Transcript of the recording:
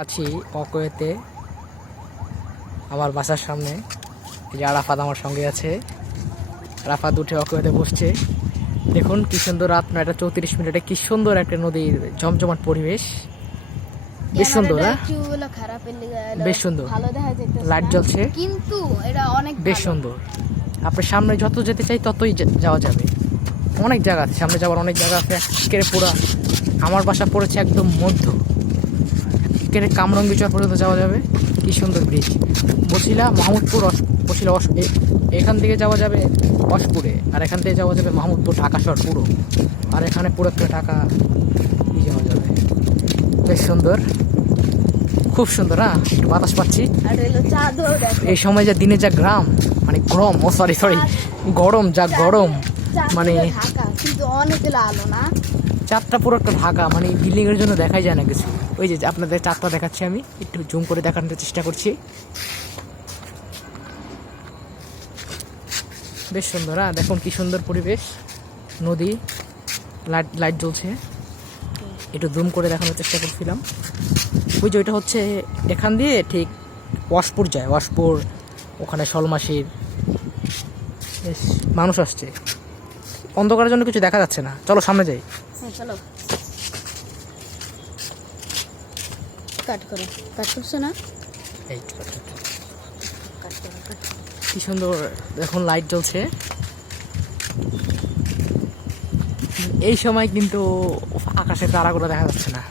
আছি অকোয়েতে আমার বাসার সামনে। এই যে আরাফাত আমার সঙ্গে আছে। আরাফাত উঠে অকোয়েতে বসছে। দেখুন কি সুন্দর রাত 9:34 কি সুন্দর একটা নদীর জমজমাট পরিবেশ। বেশ সুন্দর, বেশ সুন্দর, লাইট জ্বলছে কিন্তু এটা অনেক বেশ সুন্দর। আপনার সামনে যত যেতে চাই ততই যাওয়া যাবে। অনেক জায়গা আছে, সামনে যাওয়ার অনেক জায়গা আছে। একেবারে পুরা আমার বাসা পড়েছে একদম মধ্য, একেবারে কামরঙ্গিচর পর্যন্ত যাওয়া যাবে। কি সুন্দর ব্রিজ। বছিলা মাহমুদপুর, বছিলা এখান থেকে যাওয়া যাবে অশপুরে, আর এখান থেকে যাওয়া যাবে মাহমুদপুর ঢাকা শহর পুরো, আর এখানে পুরো ঢাকা যাওয়া যাবে। বেশ সুন্দর, খুব সুন্দর। হ্যাঁ, একটু বাতাস পাচ্ছি। এই সময় যা দিনে যা গ্রাম মানে গরম, সরি গরম, যা গরম মানে কিন্তু অনেকগুলো আলো না, চাঁদটা পুরো একটা ঢাকা, মানে বিল্ডিং এর জন্য দেখাই যায় না কিছু। ওই যে আপনাদের চাঁদটা দেখাচ্ছি, আমি একটু জুম করে দেখানোর চেষ্টা করছি। বেশ সুন্দর। হ্যাঁ, দেখুন কি সুন্দর পরিবেশ, নদী, লাইট লাইট জ্বলছে। একটু জুম করে দেখানোর চেষ্টা করছিলাম। ওই যে ওইটা হচ্ছে এখান দিয়ে ঠিক ওয়াশপুর যায়, ওয়াশপুর ওখানে শলমাসির। বেশ মানুষ আসছে, অন্ধকারের জন্য কিছু দেখা যাচ্ছে না। চলো সামনে যাই। চলো কাট করছো না? এই কি সুন্দর দেখুন, লাইট জ্বলছে। এই সময় কিন্তু আকাশে তারাগুলো দেখা যাচ্ছে না।